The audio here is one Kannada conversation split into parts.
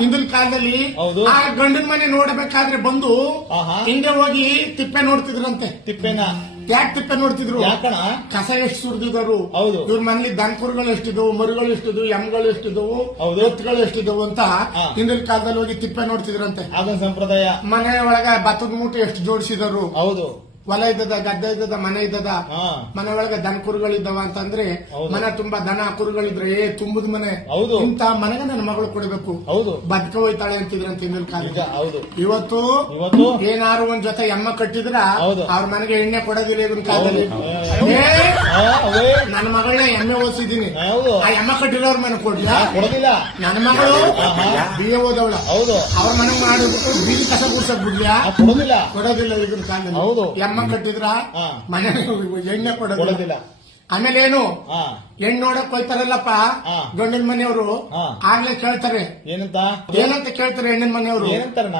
ಹಿಂದಿನ ಕಾಲದಲ್ಲಿ ಹೌದು. ಆ ಗಂಡನ ಮನೆ ನೋಡಬೇಕಾದ್ರೆ ಬಂದು ಆಹಾ. ಹಿಂದೆ ಹೋಗಿ ತಿಪ್ಪೆ ನೋಡ್ತಿದ್ರಂತೆ. ತಿಪ್ಪೆನ ಯಾಕೆ ತಿಪ್ಪೆ ನೋಡ್ತಿದ್ರು? ಯಾಕಣ ಕಸ ಎಷ್ಟು ಸುರಿದಿದ್ರು, ಹೌದು. ಇವ್ರ ಮನೇಲಿ ದನಕುರುಗಳು ಎಷ್ಟಿದ್ವು, ಮರುಗಳು ಎಷ್ಟಿದ್ವು, ಎಮ್ಗಳು ಎಷ್ಟಿದ್ವು, ಹೌದು. ಎತ್ತುಗಳು ಎಷ್ಟಿದ್ವು ಅಂತ ಹಾ. ಹಿಂದಿನ ಕಾಲದಲ್ಲಿ ಹೋಗಿ ತಿಪ್ಪೆ ನೋಡ್ತಿದ್ರಂತೆ. ಅದೊಂದು ಸಂಪ್ರದಾಯ. ಮನೆ ಒಳಗ ಭತ್ತದ ಮೂಟೆ ಎಷ್ಟು ಜೋಡಿಸಿದರು, ಹೌದು. ಹೊಲ ಇದ್ದದ, ಗದ್ದೆ ಇದ್ದದ, ಮನೆ ಇದ್ದದ, ಹಾ. ಮನೆ ಒಳಗೆ ದನ ಕುರುಗಳಿದ್ದವ ಅಂತಂದ್ರೆ ಹೌದು. ಮನೆ ತುಂಬಾ ದನ ಕುರುಗಳಿದ್ರೆ ತುಂಬದ ಮನೆ, ಹೌದು. ಇಂತ ಮನೆಗೆ ನನ್ನ ಮಗಳು ಕೊಡಬೇಕು, ಹೌದು. ಬದುಕ ಹೋಯ್ತಾಳೆ ಅಂತಿದ್ರಂತ ಹಿಂದಿನ ಕಾಲ. ಈಗ ಹೌದು. ಇವತ್ತು ಇವತ್ತು ಏನಾರು ಒಂದ್ ಜೊತೆ ಎಮ್ಮ ಕಟ್ಟಿದ್ರ ಹೌದು. ಅವ್ರ ಮನೆಗೆ ಎಣ್ಣೆ ಕೊಡೋದಿಲ್ಲ ಈಗಿನ ಕಾಲದಲ್ಲಿ. ಏ, ಅವೇ ನನ್ನ ಮಗಳನ್ನ ಎಮ್ಮೆ ಓದಿಸಿದೀನಿ, ಹೌದು. ಆ ಎಮ್ಮ ಕಟ್ಟಿರೋರ್ ಮನೆ ಕೊಡ್ಲಾ? ಕೊಡೋದಿಲ್ಲ. ನನ್ನ ಮಗಳು ಆಹಾ. BA ಓದವಳ, ಹೌದು. ಅವ್ರ ಮನೆ ಮಾಡಿಬಿಟ್ಟು ಬೀದಿ ಕಸ ಗುಡ್ಸಕ್ ಬಿಡ್ಲಾ? ಕೊಡೋದಿಲ್ಲ. ಕೊಡೋದಿಲ್ಲ ಈಗಿನ ಕಾಲದಲ್ಲಿ. ಹೌದು. ಎಮ್ಮ ಕಟ್ಟಿದ್ರ ಹಾ. ಮನೆ ಎಣ್ಣೆ ಕೊಡೋದಿಲ್ಲ. ಕೊಡೋದಿಲ್ಲ. ಆಮೇಲೆ ಏನು, ಹಾ. ಹೆಣ್ಣು ನೋಡಕ್ ಹೋಯ್ತಾರಲ್ಲಪ್ಪ ಹಾ. ಗಂಡನ ಮನೆಯವರು, ಹಾ. ಆಗ್ಲೇ ಕೇಳ್ತಾರೆ. ಏನಂತ ಏನಂತ ಕೇಳ್ತಾರೆ ಹೆಣ್ಣಿನ ಮನೆಯವರು? ಏನಂತಾರಣ?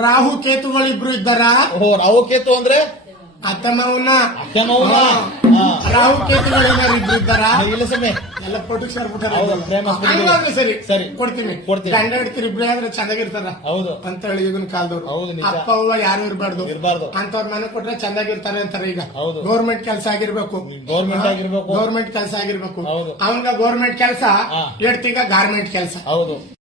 ರಾಹು ಕೇತುಗಳಿಬ್ರು ಇದ್ದಾರ? ಓಹೋ, ರಾವು ಕೇತು ಅಂದ್ರೆ ಅತ್ತ ಮಾವನ ಅತ್ತೆ ಮೌನ. ರಾಹು ಕೇತುಗಳೇನಾರು ಇಬ್ರು ಇದ್ದಾರ? ಇಲ್ಲ ಸಮಯ ಎಲ್ಲ ಪೊಟ್ಟಿಗೆ ಹೌದು, ಪ್ರೇಮ ಸ್ಪರ್ಧೆ. ಸೇರ್ಬಿಟ್ಟಾರೆ. ಸರಿ ಸರಿ. ಕೊಡ್ತೀನಿ. ಕೊಡ್ತೀನಿ. ಗಂಡ ಹಿಡ್ತೀರಿ ಇಬ್ರೇ ಆದ್ರೆ ಚೆನ್ನಾಗಿರ್ತಾರ ಹೌದು. ಅಂತ ಹೇಳಿ ಈಗಿನ ಕಾಲದವ್ರು. ಹೌದು, ನಿಜ. ಅಪ್ಪ ಅವ್ವ ಯಾರು ಇರಬಾರ್ದು, ಇರ್ಬಾರ್ದು. ಅಂತವ್ರ ಮನೆ ಕೊಟ್ರೆ ಚೆನ್ನಾಗಿರ್ತಾರೆ ಅಂತಾರೆ. ಈಗ ಹೌದು. ಗೌರ್ಮೆಂಟ್ ಕೆಲಸ ಆಗಿರ್ಬೇಕು, ಗೌರ್ಮೆಂಟ್ ಆಗಿರ್ಬೇಕು. ಗೌರ್ಮೆಂಟ್ ಕೆಲಸ ಆಗಿರ್ಬೇಕು. ಹೌದು. ಅವನ್ಗ ಗೌರ್ಮೆಂಟ್ ಕೆಲಸ, ಹಾ. ಎಡ್ತಿಗ ಗಾರ್ಮೆಂಟ್ ಕೆಲಸ. ಹೌದು.